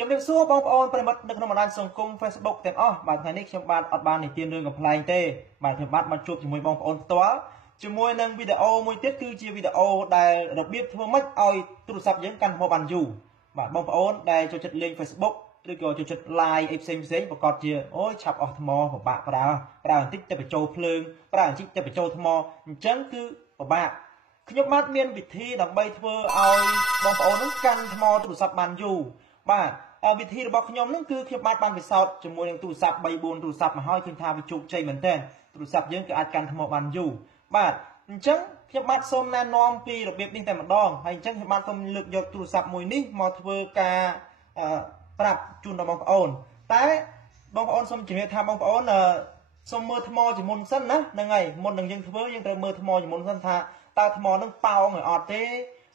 ជំរាបសួរបងប្អូនប្រិមិត្តនៅក្នុងបណ្ដាញសង្គម Facebook ទាំងអស់បាទថ្ងៃនេះខ្ញុំបាទអត់បាននិទានរឿងកំ pl ែងទេបាទខ្ញុំបាទមកជួបជាមួយបងប្អូនផ្ទាល់ជាមួយនឹងវីដេអូមួយទៀតគឺជាវីដេអូដែលរបៀបធ្វើម៉េចឲ្យទូរស័ព្ទយើងកាន់ថ្មបានយូរបាទបងប្អូនដែលចូលចិត្តលេង Facebook ឬក៏ចូលចិត្ត live អីផ្សេងប្រកាសជាអូយឆាប់អស់ថ្មពិបាកប្រើបន្តិចទៅបញ្ចូលភ្លើងប្រើបន្តិចទៅបញ្ចូលថ្មអញ្ចឹងគឺពិបាកខ្ញុំបាទមានវិធីដើម្បីធ្វើឲ្យបងប្អូននោះកាន់ថ្មទូរស័ព្ទបានយូរបាទវិធីរបស់ខ្ញុំនឹងគឺខ្ញុំបាទបានពិសោធន៍ជាមួយនឹងទូរស័ព្ទ 3 4 ទូរស័ព្ទមកហើយឃើញថាវាជោគជ័យមែនទែនទូរស័ព្ទយើងគឺអាចកាន់ថ្មបានយូរបាទអញ្ចឹងខ្ញុំបាទសូមណែនាំពីរបៀបនេះតែម្ដងហើយអញ្ចឹងខ្ញុំបាទសូមលើកយកទូរស័ព្ទមួយនេះមកធ្វើការប្រាប់ជូនដល់បងប្អូនតែបងប្អូនសូមជំរាបថាបងប្អូនសូមមើលថ្មជាមុនសិនណាហ្នឹងហើយមុននឹងយើងធ្វើយើងត្រូវមើលថ្មជាមុនសិនថាតើថ្មនឹងប៉ោងឲ្យអត់ទេ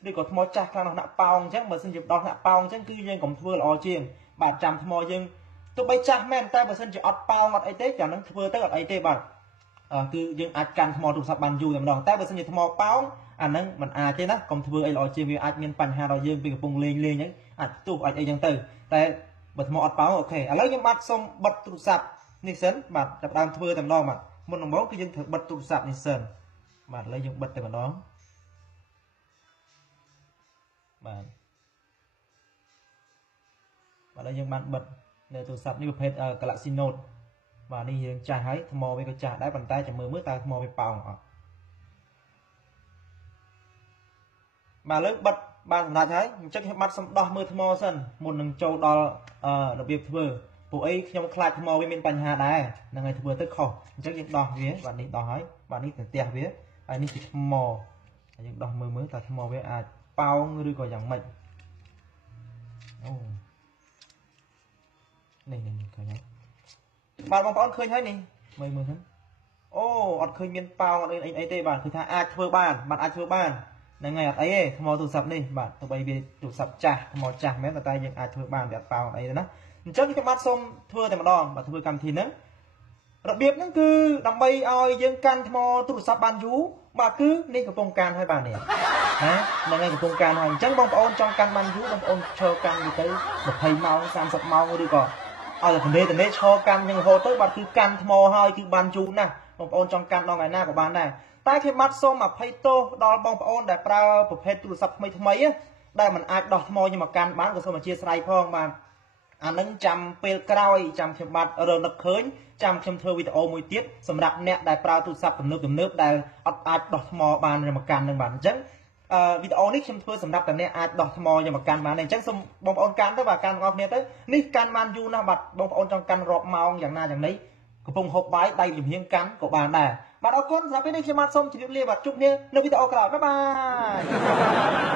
ឬក៏ថ្មចាស់ខ្លាំងណាស់ប៉ោងអញ្ចឹងបើសិនជាដល់ថ្នាក់ប៉ោងអញ្ចឹងគឺយើងកុំធ្វើល្អជាងបាទចាំថ្មយើងទោះបីចាស់មែនតែបើសិនជាអត់ប៉ោងអត់អីទេចាំនឹងធ្វើទៅអត់អីទេបាទគឺយើងអាចកាន់ថ្មទូរស័ព្ទបានយូរតែម្ដងតែបើសិនជាថ្មប៉ោងអាហ្នឹងមិនអាចទេណាកុំធ្វើអីល្អជាងវាអាចមានបញ្ហាដល់យើងពីកំពុងលេងអញ្ចឹងអាចផ្ទុះអាចអីអញ្ចឹងទៅតែបើថ្មអត់ប៉ោងអូខេឥឡូវខ្ញុំបាទសូមបិទទូរស័ព្ទនេះសិនបាទចាប់ដើមធ្វើតែម្ដងបាទមុនដំបូងគឺយើងត្រូវបិទទូរស័ព្ទនេះសិនបាទឥឡូវយើងបិទតែម្ដងបាទឥឡូវយើងបានបិទនៅទូរស័ព្ទនេះប្រភេទ Galaxy Note បាទនេះយើងចាស់ហើយថ្មវាក៏ចាស់ដែរប៉ុន្តែចាំមើលតើថ្មវាប៉ោងអត់បាទឥឡូវបិទបានសម្រាប់ហើយអញ្ចឹងខ្ញុំបាត់សំដោះមើលថ្មសិនមុននឹងចូលដល់របៀបធ្វើពួកអីខ្ញុំខ្លាចថ្មវាមានបញ្ហាដែរហ្នឹងហើយធ្វើទៅខុសអញ្ចឹងយើងដោះវាបាទនេះដោះហើយបាទនេះទៅផ្ទះវាហើយនេះជាថ្មហើយយើងដោះមើលតើថ្មវាអាចប៉ោងឬក៏យ៉ាងម៉េចអូនេះឃើញហើយបាទបងប្អូនឃើញហើយនេះមើលហ្នឹងអូអត់ឃើញមានប៉ោងអត់អីទេបាទគឺថាអាចធ្វើបានបាទអាចធ្វើបានហ្នឹងហើយអត់អីទេថ្មទូរស័ព្ទនេះបាទទោះបីវាទូរស័ព្ទចាស់ថ្មចាស់មែនតែយើងអាចធ្វើបានវាអត់ប៉ោងអីទេណាអញ្ចឹងខ្ញុំបាទសូមធ្វើតែម្ដងបាទធ្វើកម្មវិធីហ្នឹងរបៀបហ្នឹងគឺដើម្បីឲ្យយើងកាន់ថ្មទូរស័ព្ទបានយូរបាទគឺនេះកំពុងកាន់ហើយបាទនេះណាហ្នឹងហើយកំពុងកាន់ហើយអញ្ចឹងបងប្អូនចង់កាន់បានយូរបងប្អូនឈរកាន់វាទៅ20ម៉ោង30ម៉ោងឬក៏ឲ្យតែនេះឈរកាន់យ៉ាងរហូតទៅបាទគឺកាន់ថ្មហើយគឺបានយូរណាស់បងប្អូនចង់កាន់ដល់ថ្ងៃណាក៏បានដែរតែខ្ញុំបាទសូមអភ័យទោសដល់បងប្អូនដែលប្រើប្រភេទទូរស័ព្ទថ្មីដែលมันអាចដោះថ្មយកមកកាន់បានក៏សូមអធិស្ឋានផងបាទអានឹងចាំពេលក្រោយចាំខ្ញុំបាទរនឹកឃើញចាំខ្ញុំធ្វើវីដេអូមួយទៀតសម្រាប់អ្នកដែលប្រើទូរស័ព្ទទំនើបដែលអត់អាចដោះថ្មបានមកកាន់នឹងបាទអញ្ចឹងវីដេអូនេះខ្ញុំធ្វើសម្រាប់តែអ្នកអាចដោះថ្មយកមកកាន់បានអញ្ចឹងសូមបងប្អូនកាន់ទៅបាទកាន់បងប្អូនគ្នាទៅនេះកាន់បានយូរណាស់បាទបងប្អូនចង់កាន់រាប់ម៉ោងយ៉ាងណាយ៉ាងនេះកំពុងហូបបាយដៃជំហៀងកាន់ក៏បានដែរបាទអរគុណសម្រាប់ពេលនេះខ្ញុំបាទសូមជម្រាបលាបាទជួបគ្នានៅវីដេអូក្រោយបាយបាយ